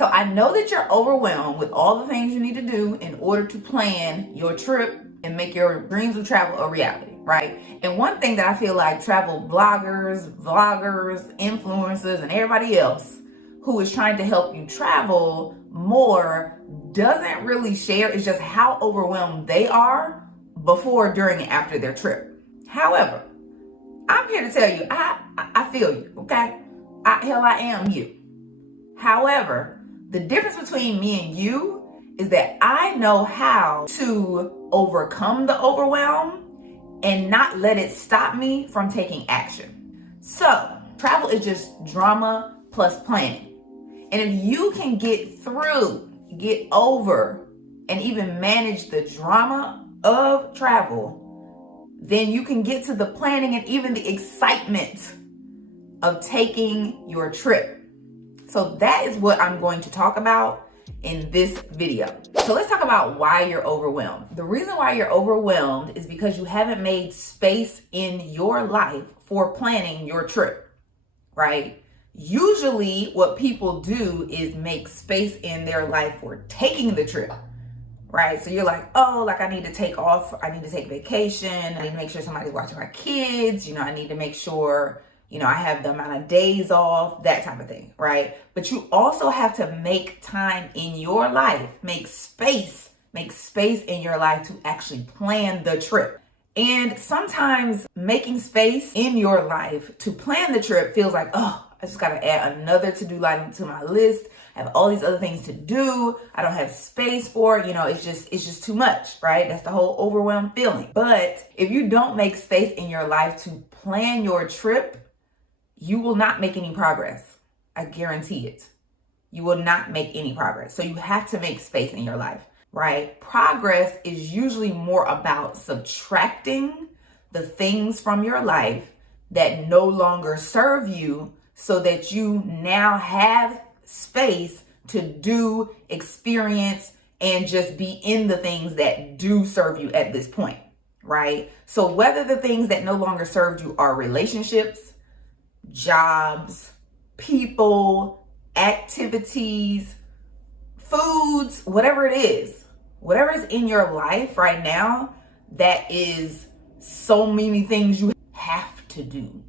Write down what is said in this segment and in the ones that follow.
so I know that you're overwhelmed with all the things you need to do in order to plan your trip and make your dreams of travel a reality, right? And one thing that I feel like travel bloggers, vloggers, influencers, and everybody else who is trying to help you travel more doesn't really share is just how overwhelmed they are before, during, and after their trip. However, I'm here to tell you, I feel you, okay? I am you. However, the difference between me and you is that I know how to overcome the overwhelm and not let it stop me from taking action. So, travel is just drama plus planning. And if you can get over, and even manage the drama of travel, then you can get to the planning and even the excitement of taking your trip. So that is what I'm going to talk about in this video. So let's talk about why you're overwhelmed. The reason why you're overwhelmed is because you haven't made space in your life for planning your trip, right? Usually what people do is make space in their life for taking the trip, right? So you're like, oh, like I need to take off. I need to take vacation. I need to make sure somebody's watching my kids. I need to make sure, I have the amount of days off, that type of thing, right? But you also have to make time in your life, make space in your life to actually plan the trip. And sometimes making space in your life to plan the trip feels like, oh, I just got to add another to-do item to my list. I have all these other things to do. I don't have space for it. It's just too much, right? That's the whole overwhelmed feeling. But if you don't make space in your life to plan your trip, you will not make any progress. I guarantee it. You will not make any progress. So you have to make space in your life, right? Progress is usually more about subtracting the things from your life that no longer serve you, so that you now have space to do, experience, and just be in the things that do serve you at this point, right? So whether the things that no longer serve you are relationships, jobs, people, activities, foods, whatever it is in your life right now that is so many things you have to do,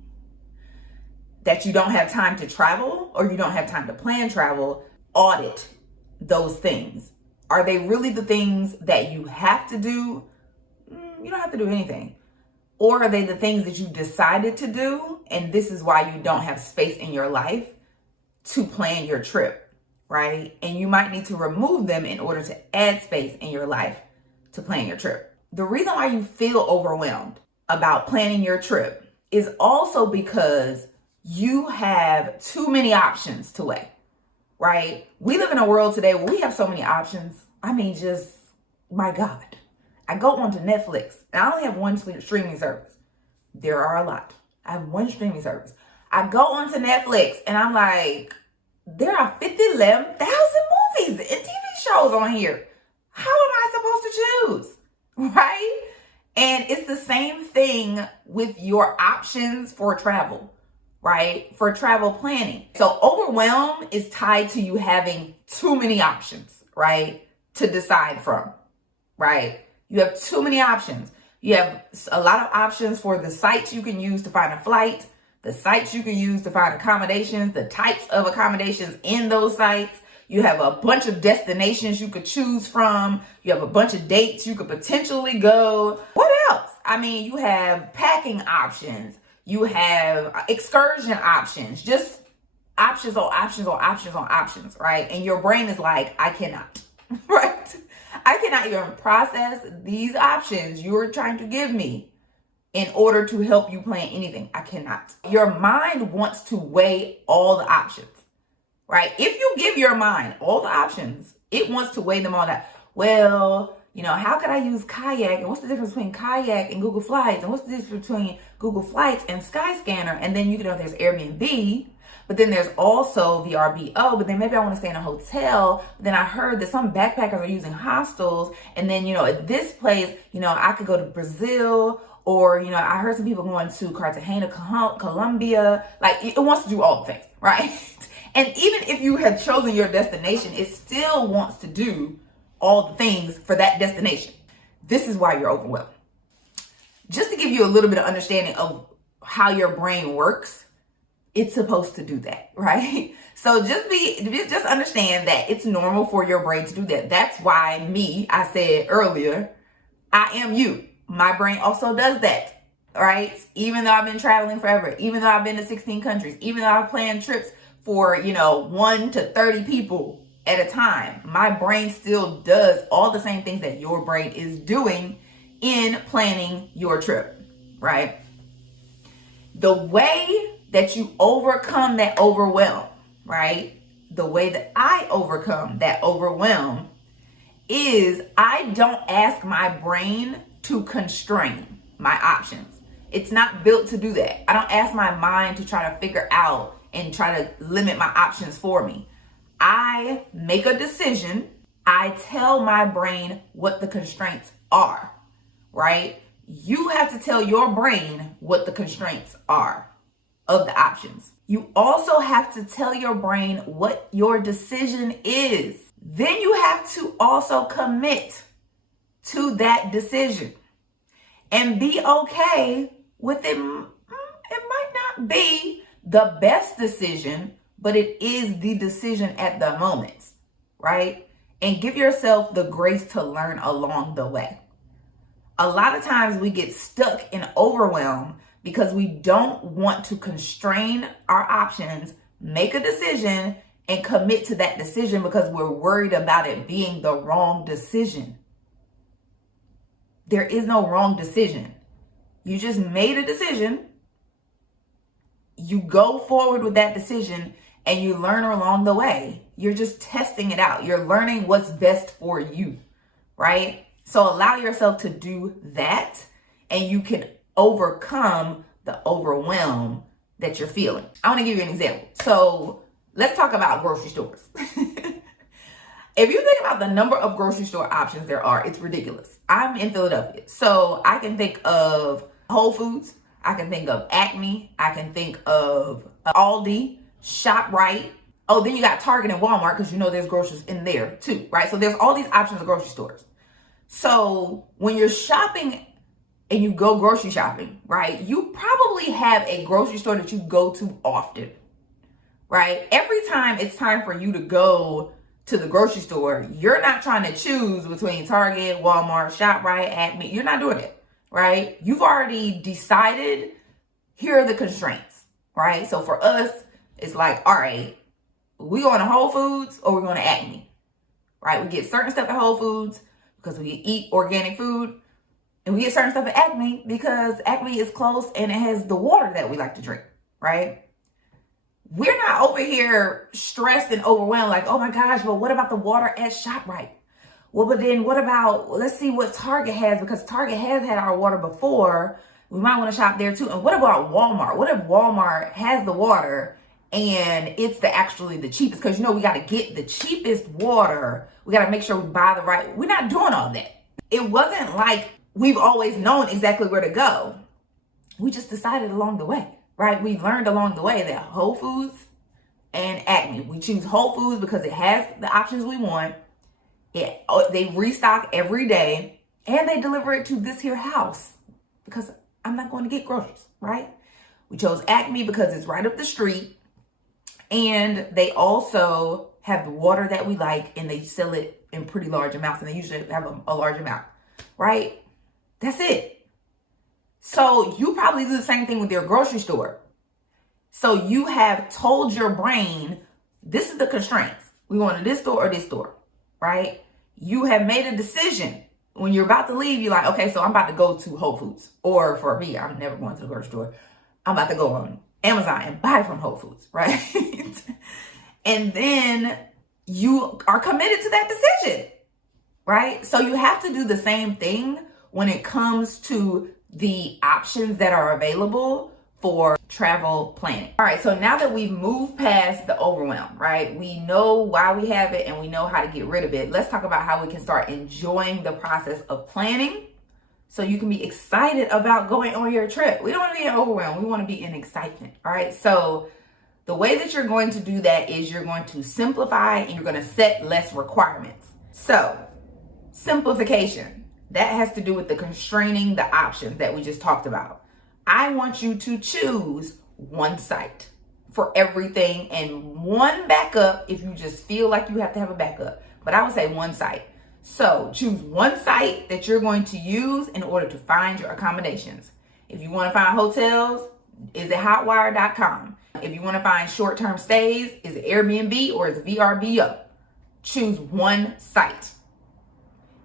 that you don't have time to travel or you don't have time to plan travel, audit those things. Are they really the things that you have to do? You don't have to do anything. Or are they the things that you decided to do, and this is why you don't have space in your life to plan your trip, right? And you might need to remove them in order to add space in your life to plan your trip. The reason why you feel overwhelmed about planning your trip is also because you have too many options to weigh, right? We live in a world today where we have so many options. I mean, just, my God. I go onto Netflix and I only have one streaming service. There are a lot. I have one streaming service. I go onto Netflix and I'm like, there are 51,000 movies and TV shows on here. How am I supposed to choose, right? And it's the same thing with your options for travel, right? For travel planning. So overwhelm is tied to you having too many options, right? To decide from, right? You have too many options. You have a lot of options for the sites you can use to find a flight, the sites you can use to find accommodations, the types of accommodations in those sites. You have a bunch of destinations you could choose from. You have a bunch of dates you could potentially go. What else? I mean, you have packing options. You have excursion options. Just options on options on options on options, right? And your brain is like, I cannot, right? I cannot even process these options you're trying to give me in order to help you plan anything. I cannot. Your mind wants to weigh all the options, right? If you give your mind all the options, it wants to weigh them all out. Well, how could I use kayak? And what's the difference between kayak and Google Flights? And what's the difference between Google Flights and Skyscanner? And then there's Airbnb. But then there's also VRBO, but then maybe I want to stay in a hotel. But then I heard that some backpackers are using hostels. And then, at this place, I could go to Brazil, or, I heard some people going to Cartagena, Colombia. Like, it wants to do all the things, right? And even if you have chosen your destination, it still wants to do all the things for that destination. This is why you're overwhelmed. Just to give you a little bit of understanding of how your brain works, it's supposed to do that, right? So just understand that it's normal for your brain to do that. That's why I said earlier, I am you. My brain also does that, right? Even though I've been traveling forever, even though I've been to 16 countries, even though I've planned trips for, 1 to 30 people at a time, my brain still does all the same things that your brain is doing in planning your trip, right? The way that you overcome that overwhelm, right? The way that I overcome that overwhelm is I don't ask my brain to constrain my options. It's not built to do that. I don't ask my mind to try to figure out and try to limit my options for me. I make a decision. I tell my brain what the constraints are, right? You have to tell your brain what the constraints are of the options. You also have to tell your brain what your decision is. Then you have to also commit to that decision and be okay with it. It might not be the best decision, but it is the decision at the moment, right? And give yourself the grace to learn along the way. A lot of times we get stuck in overwhelm because we don't want to constrain our options, make a decision, and commit to that decision because we're worried about it being the wrong decision. There is no wrong decision. You just made a decision. You go forward with that decision and you learn along the way. You're just testing it out. You're learning what's best for you, right? So allow yourself to do that and you can overcome the overwhelm that you're feeling. I want to give you an example. So let's talk about grocery stores. If you think about the number of grocery store options there are, it's ridiculous. I'm in Philadelphia, so I can think of Whole Foods, I can think of Acme, I can think of Aldi, ShopRite. Oh, then you got Target and Walmart because there's groceries in there too, right? So there's all these options of grocery stores. So when you're shopping and you go grocery shopping, right, you probably have a grocery store that you go to often, right? Every time it's time for you to go to the grocery store, you're not trying to choose between Target, Walmart, ShopRite, Acme. You're not doing it, right? You've already decided, here are the constraints, right? So for us, it's like, all right, we going to Whole Foods or we're going to Acme, right? We get certain stuff at Whole Foods because we eat organic food, and we get certain stuff at Acme because Acme is close and it has the water that we like to drink, right? We're not over here stressed and overwhelmed like, oh my gosh, but what about the water at ShopRite? Well, but then what about, let's see what Target has, because Target has had our water before. We might want to shop there too. And what about Walmart? What if Walmart has the water and it's actually the cheapest? Because we got to get the cheapest water. We got to make sure we buy the right. We're not doing all that. It wasn't like we've always known exactly where to go. We just decided along the way, right? We learned along the way that Whole Foods and Acme. We choose Whole Foods because it has the options we want. They restock every day and they deliver it to this here house because I'm not going to get groceries, right? We chose Acme because it's right up the street and they also have the water that we like and they sell it in pretty large amounts and they usually have a large amount, right? That's it. So you probably do the same thing with your grocery store. So you have told your brain, this is the constraints. We want to this store or this store, right? You have made a decision. When you're about to leave, you're like, okay, so I'm about to go to Whole Foods. Or for me, I'm never going to the grocery store. I'm about to go on Amazon and buy from Whole Foods, right? And then you are committed to that decision, right? So you have to do the same thing when it comes to the options that are available for travel planning. All right, so now that we've moved past the overwhelm, right? We know why we have it and we know how to get rid of it. Let's talk about how we can start enjoying the process of planning so you can be excited about going on your trip. We don't want to be in overwhelm. We want to be in excitement, all right? So The way that you're going to do that is you're going to simplify and you're going to set less requirements. So, simplification, that has to do with the constraining the options that we just talked about. I want you to choose one site for everything and one backup if you just feel like you have to have a backup. But I would say one site. So choose one site that you're going to use in order to find your accommodations. If you want to find hotels, is it hotwire.com? If you want to find short-term stays, is it Airbnb or is it VRBO? Choose one site.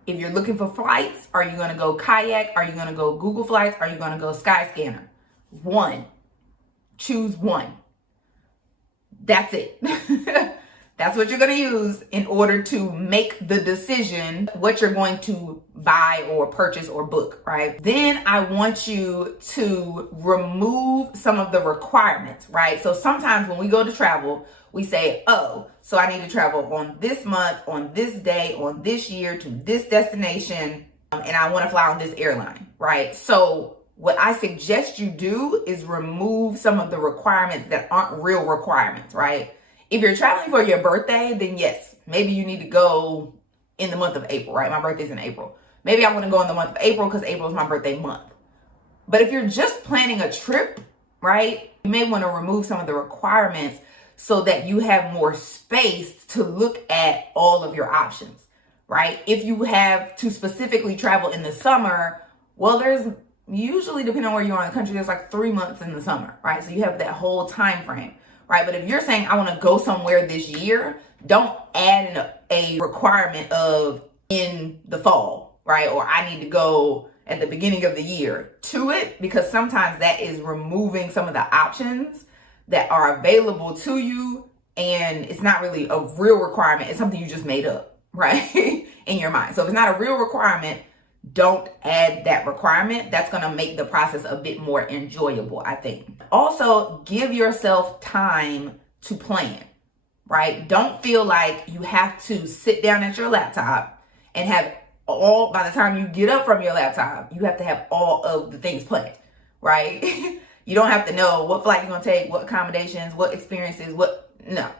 If you're looking for flights, are you going to go Kayak? Are you going to go Google Flights? Are you going to go Skyscanner? One. Choose one. That's it. That's what you're going to use in order to make the decision what you're going to buy or purchase or book, right? Then I want you to remove some of the requirements, right? So sometimes when we go to travel, we say, oh, so I need to travel on this month, on this day, on this year to this destination, and I want to fly on this airline, right? So what I suggest you do is remove some of the requirements that aren't real requirements, right? If you're traveling for your birthday, then yes, maybe you need to go in the month of April, right? My birthday's in April. Maybe I want to go in the month of April because April is my birthday month. But if you're just planning a trip, right, you may want to remove some of the requirements so that you have more space to look at all of your options, right? If you have to specifically travel in the summer, well, there's usually, depending on where you are in the country, there's like 3 months in the summer, right? So you have that whole time frame. Right? But if you're saying, I want to go somewhere this year, don't add in a requirement of in the fall, right? Or I need to go at the beginning of the year to it, because sometimes that is removing some of the options that are available to you. And it's not really a real requirement. It's something you just made up, right? In your mind. So if it's not a real requirement, don't add that requirement. That's going to make the process a bit more enjoyable, I think. Also, give yourself time to plan, right? Don't feel like you have to sit down at your laptop and have by the time you get up from your laptop, you have to have all of the things planned, right? You don't have to know what flight you're going to take, what accommodations, what experiences, no.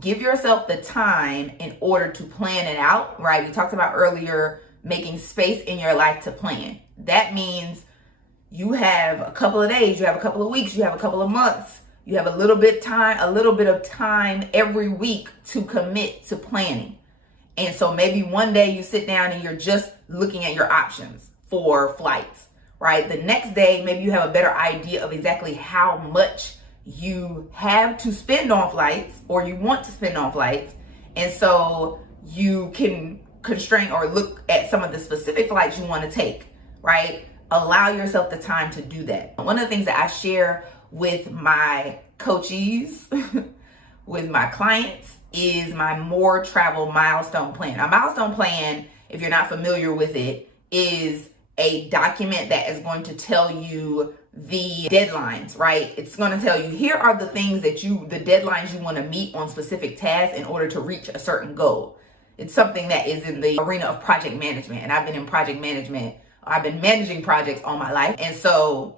Give yourself the time in order to plan it out, right? We talked about earlier making space in your life to plan. That means you have a couple of days, you have a couple of weeks, you have a couple of months, you have a little bit of time every week to commit to planning. And so maybe one day you sit down and you're just looking at your options for flights, right? The next day, maybe you have a better idea of exactly how much you have to spend on flights or you want to spend on flights. And so you can constrain or look at some of the specific flights you want to take, right? Allow yourself the time to do that. One of the things that I share with my coachees, with my clients, is my more travel milestone plan. A milestone plan, if you're not familiar with it, is a document that is going to tell you the deadlines, right? It's going to tell you, here are the things that the deadlines you want to meet on specific tasks in order to reach a certain goal. It's something that is in the arena of project management. And I've been in project management. I've been managing projects all my life. And so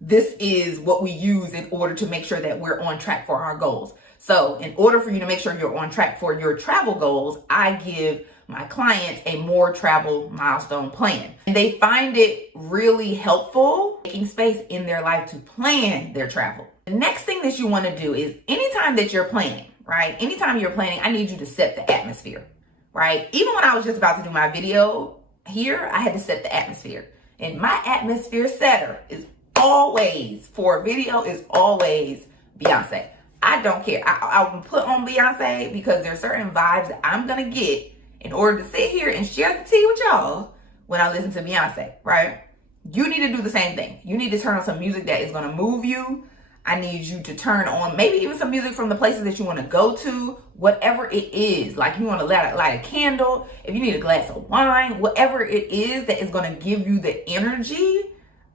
this is what we use in order to make sure that we're on track for our goals. So in order for you to make sure you're on track for your travel goals, I give my clients a more travel milestone plan. And they find it really helpful making space in their life to plan their travel. The next thing that you want to do is anytime that you're planning, right? Anytime you're planning, I need you to set the atmosphere, right? Even when I was just about to do my video here, I had to set the atmosphere. And my atmosphere setter is always, for a video, is always Beyonce. I don't care. I will put on Beyonce because there's certain vibes that I'm going to get in order to sit here and share the tea with y'all when I listen to Beyonce, right? You need to do the same thing. You need to turn on some music that is going to move you. I need you to turn on maybe even some music from the places that you want to go to, whatever it is. Like you want to light a candle, if you need a glass of wine, whatever it is that is going to give you the energy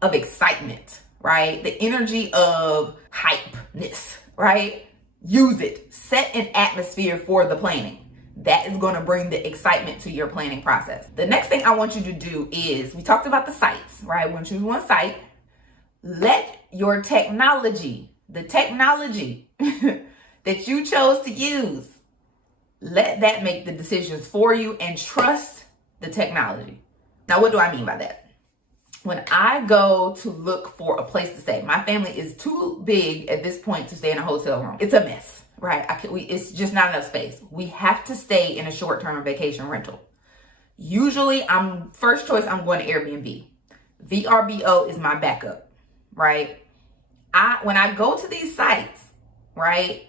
of excitement, right? The energy of hypeness, right? Use it. Set an atmosphere for the planning. That is going to bring the excitement to your planning process. The next thing I want you to do is, we talked about the sites, right? We're going to choose one site. Let your technology, the technology that you chose to use, let that make the decisions for you and trust the technology. Now, what do I mean by that? When I go to look for a place to stay, my family is too big at this point to stay in a hotel room. It's a mess, right? It's just not enough space. We have to stay in a short-term vacation rental. Usually, first choice, I'm going to Airbnb. VRBO is my backup, right? When I go to these sites, right,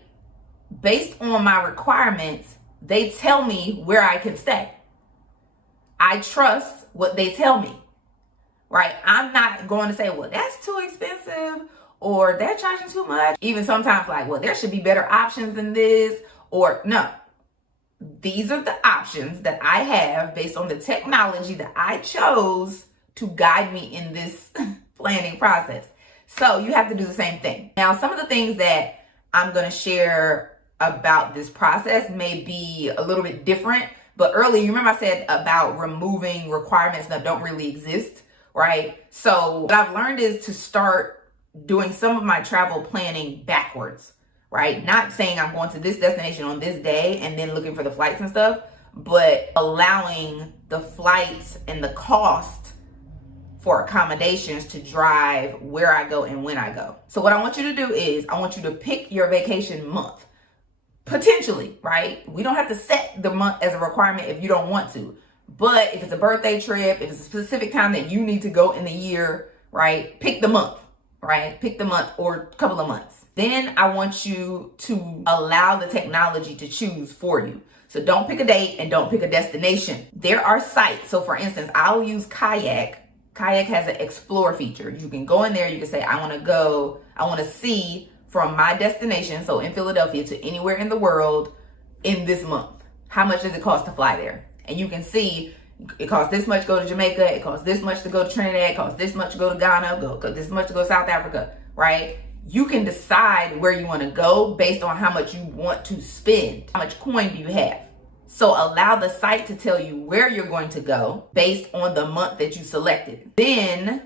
based on my requirements, they tell me where I can stay. I trust what they tell me, right? I'm not going to say, well, that's too expensive, or they're charging too much. Even sometimes like, well, there should be better options than this, or no. These are the options that I have based on the technology that I chose to guide me in this planning process. So you have to do the same thing. Now, some of the things that I'm going to share about this process may be a little bit different, but earlier, you remember I said about removing requirements that don't really exist, right? So what I've learned is to start doing some of my travel planning backwards, right? Not saying I'm going to this destination on this day and then looking for the flights and stuff, but allowing the flights and the cost for accommodations to drive where I go and when I go. So what I want you to do is I want you to pick your vacation month. Potentially, right? We don't have to set the month as a requirement if you don't want to. But if it's a birthday trip, if it's a specific time that you need to go in the year, right? Pick the month, right? Pick the month or a couple of months. Then I want you to allow the technology to choose for you. So don't pick a date and don't pick a destination. There are sites. So for instance, I'll use Kayak. Kayak has an explore feature. You can go in there, you can say, I want to see from my destination, so in Philadelphia, to anywhere in the world in this month. How much does it cost to fly there? And you can see it costs this much to go to Jamaica, it costs this much to go to Trinidad, it costs this much to go to Ghana, this much to go to South Africa, right? You can decide where you want to go based on how much you want to spend. How much coin do you have? So allow the site to tell you where you're going to go based on the month that you selected. Then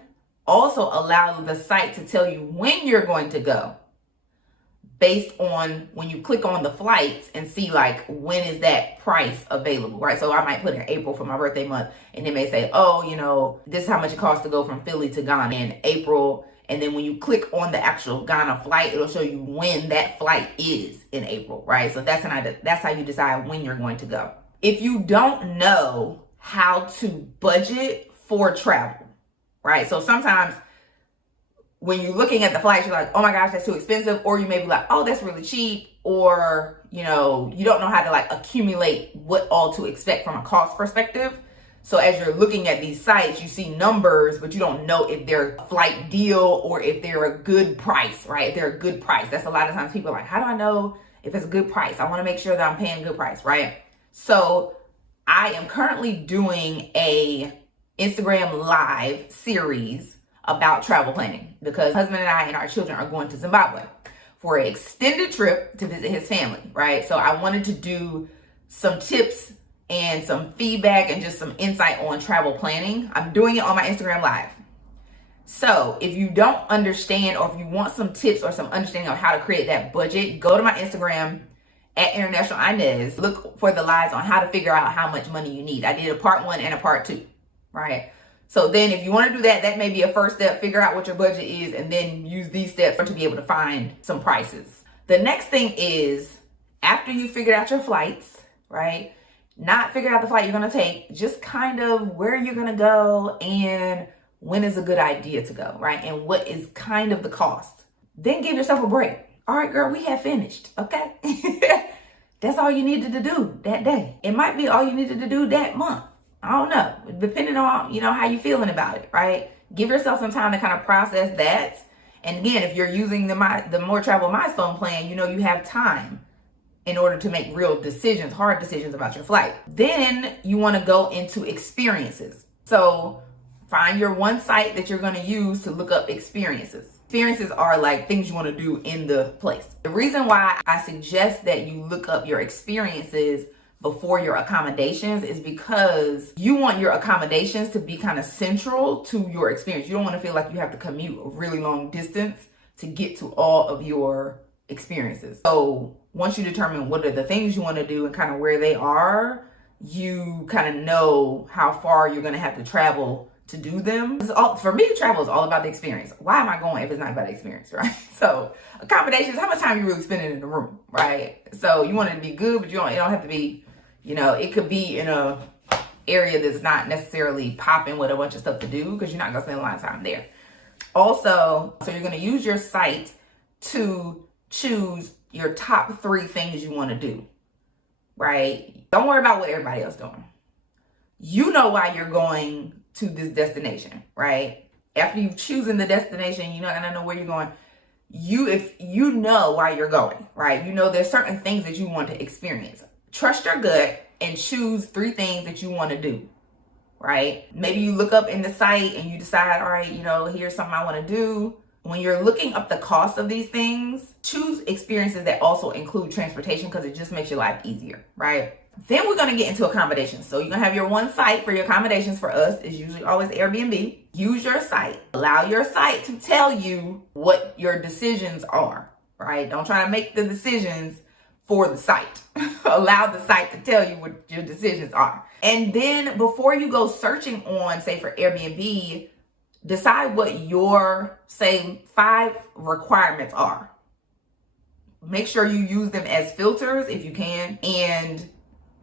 also allow the site to tell you when you're going to go based on when you click on the flights and see like when is that price available, right? So I might put in April for my birthday month and they may say, oh, this is how much it costs to go from Philly to Ghana in April. And then when you click on the actual Ghana flight, it'll show you when that flight is in April, right? So that's how you decide when you're going to go. If you don't know how to budget for travel, right? So sometimes when you're looking at the flights, you're like, oh my gosh, that's too expensive. Or you may be like, oh, that's really cheap. Or, you don't know how to like accumulate what all to expect from a cost perspective. So as you're looking at these sites, you see numbers, but you don't know if they're a flight deal or if they're a good price, right? If they're a good price. That's a lot of times people are like, how do I know if it's a good price? I want to make sure that I'm paying a good price, right? So I am currently doing a Instagram live series about travel planning because husband and I and our children are going to Zimbabwe for an extended trip to visit his family, right? So I wanted to do some tips and some feedback and just some insight on travel planning. I'm doing it on my Instagram live. So if you don't understand or if you want some tips or some understanding of how to create that budget, go to my Instagram at International Inez. Look for the lives on how to figure out how much money you need. I did a part 1 and a part 2, right? So then if you want to do that, that may be a first step. Figure out what your budget is and then use these steps to be able to find some prices. The next thing is after you figured out your flights, right? Not figure out the flight you're going to take, just kind of where you're going to go and when is a good idea to go, right? And what is kind of the cost. Then give yourself a break. All right, girl, we have finished, okay? That's all you needed to do that day. It might be all you needed to do that month. I don't know, depending on, how you're feeling about it, right? Give yourself some time to kind of process that. And again, if you're using the More Travel Milestone plan, you have time in order to make real decisions, hard decisions about your flight. Then you want to go into experiences. So find your one site that you're going to use to look up experiences. Experiences are like things you want to do in the place. The reason why I suggest that you look up your experiences before your accommodations is because you want your accommodations to be kind of central to your experience. You don't want to feel like you have to commute a really long distance to get to all of your experiences. So once you determine what are the things you want to do and kind of where they are, you kind of know how far you're going to have to travel to do them. For me, travel is all about the experience. Why am I going if it's not about the experience, right? So accommodations, how much time you really spending in the room, right? So you want it to be good, but it don't have to be, it could be in a area that's not necessarily popping with a bunch of stuff to do, because you're not going to spend a lot of time there. Also, so you're going to use your site to choose your top 3 things you want to do, right? Don't worry about what everybody else doing. You know why you're going to this destination, right? After you've chosen the destination, you're not going to know where you're going. If you know why you're going, right? You know there's certain things that you want to experience. Trust your gut and choose 3 things that you want to do, right? Maybe you look up in the site and you decide, all right, here's something I want to do. When you're looking up the cost of these things, choose experiences that also include transportation, because it just makes your life easier, right? Then we're going to get into accommodations. So you're going to have your one site for your accommodations. For us, is usually always Airbnb. Use your site. Allow your site to tell you what your decisions are, right? Don't try to make the decisions for the site. Allow the site to tell you what your decisions are. And then before you go searching on, say, for Airbnb, decide what your, say, 5 requirements are. Make sure you use them as filters if you can. And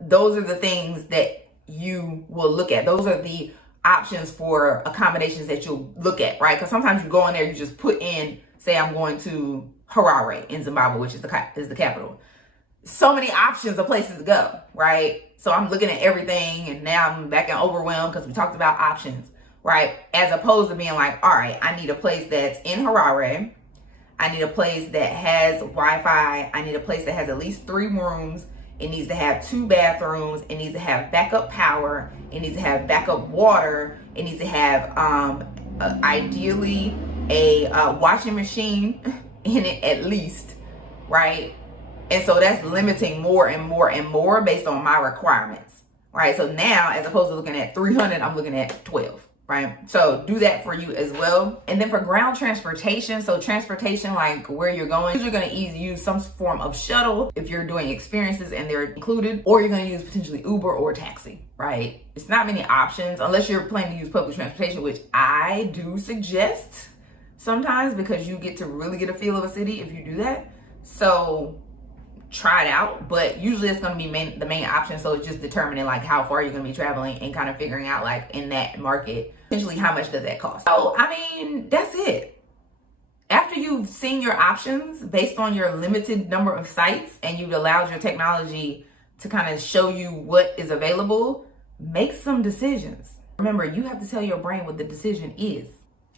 those are the things that you will look at. Those are the options for accommodations that you'll look at, right? Because sometimes you go in there, you just put in, say, I'm going to Harare in Zimbabwe, which is the capital. So many options of places to go, right? So I'm looking at everything, and now I'm back in Overwhelm because we talked about options, right? As opposed to being like, all right, I need a place that's in Harare. I need a place that has Wi-Fi. I need a place that has at least 3 rooms. It needs to have 2 bathrooms. It needs to have backup power. It needs to have backup water. It needs to have ideally a washing machine in it at least, right? And so that's limiting more and more and more based on my requirements, right? So now, as opposed to looking at 300, I'm looking at 12, right? So do that for you as well. And then for ground transportation, so transportation, like where you're going, you're going to either use some form of shuttle if you're doing experiences and they're included, or you're going to use potentially Uber or taxi, right? It's not many options unless you're planning to use public transportation, which I do suggest sometimes, because you get to really get a feel of a city if you do that. So try it out, but usually it's going to be the main option. So it's just determining like how far you're going to be traveling and kind of figuring out like in that market, essentially how much does that cost. So, I mean, that's it. After you've seen your options based on your limited number of sites and you've allowed your technology to kind of show you what is available, make some decisions. Remember, you have to tell your brain what the decision is,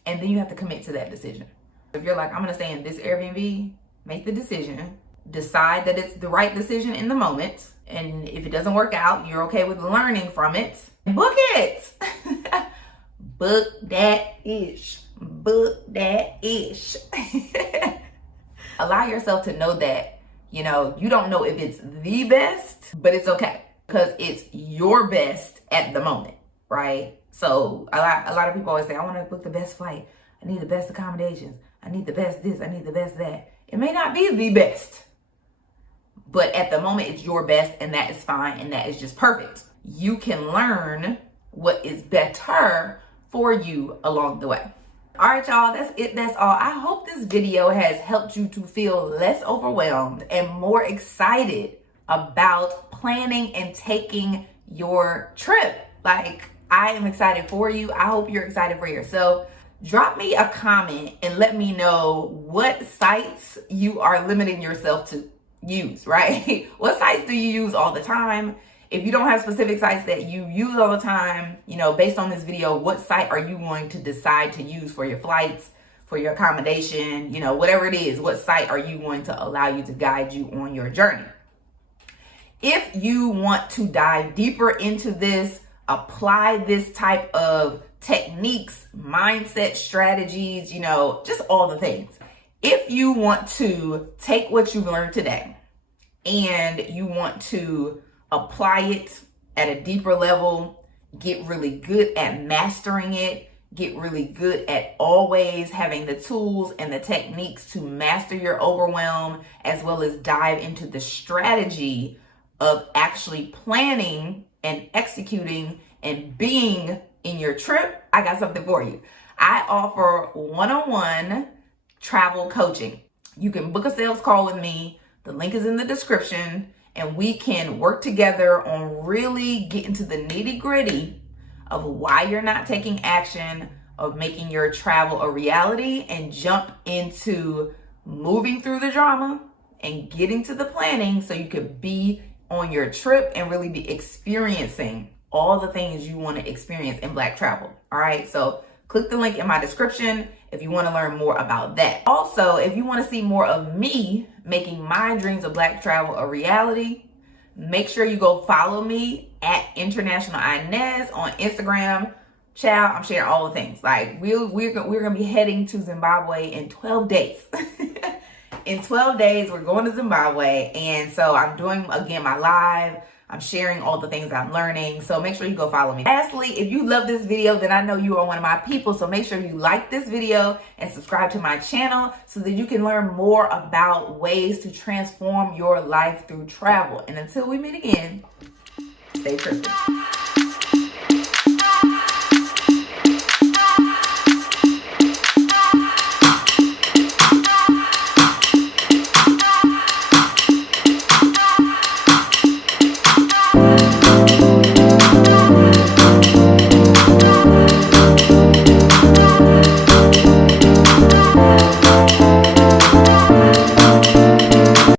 and then you have to commit to that decision. If you're like, I'm going to stay in this Airbnb, make the decision. Decide that it's the right decision in the moment. And if it doesn't work out, you're okay with learning from it. Book it. Book that ish. Book that ish. Allow yourself to know that, you don't know if it's the best, but it's okay because it's your best at the moment, right? So a lot of people always say, I want to book the best flight. I need the best accommodations. I need the best this. I need the best that. It may not be the best, but at the moment it's your best, and that is fine, and that is just perfect. You can learn what is better for you along the way. All right, y'all, that's it. That's all. I hope this video has helped you to feel less overwhelmed and more excited about planning and taking your trip. Like, I am excited for you. I hope you're excited for yourself. Drop me a comment and let me know what sites you are limiting yourself to use, right? What sites do you use all the time? If you don't have specific sites that you use all the time, based on this video, what site are you going to decide to use for your flights, for your accommodation, whatever it is, what site are you going to allow you to guide you on your journey? If you want to dive deeper into this, apply this type of techniques, mindset, strategies, just all the things. If you want to take what you've learned today and you want to apply it at a deeper level, get really good at mastering it, get really good at always having the tools and the techniques to master your overwhelm, as well as dive into the strategy of actually planning and executing and being in your trip, I got something for you. I offer one-on-one travel coaching. You can book a sales call with me. The link is in the description, and we can work together on really getting to the nitty-gritty of why you're not taking action, of making your travel a reality, and jump into moving through the drama and getting to the planning so you could be on your trip and really be experiencing all the things you want to experience in Black travel. All right, so click the link in my description if you want to learn more about that. Also, if you want to see more of me making my dreams of Black travel a reality, make sure you go follow me at International Inez on Instagram. Child, I'm sharing all the things. Like we're gonna be heading to Zimbabwe in 12 days. In 12 days, we're going to Zimbabwe, and so I'm doing again my live. I'm sharing all the things I'm learning, so make sure you go follow me. Lastly, if you love this video, then I know you are one of my people, so make sure you like this video and subscribe to my channel so that you can learn more about ways to transform your life through travel. And until we meet again, stay tripping.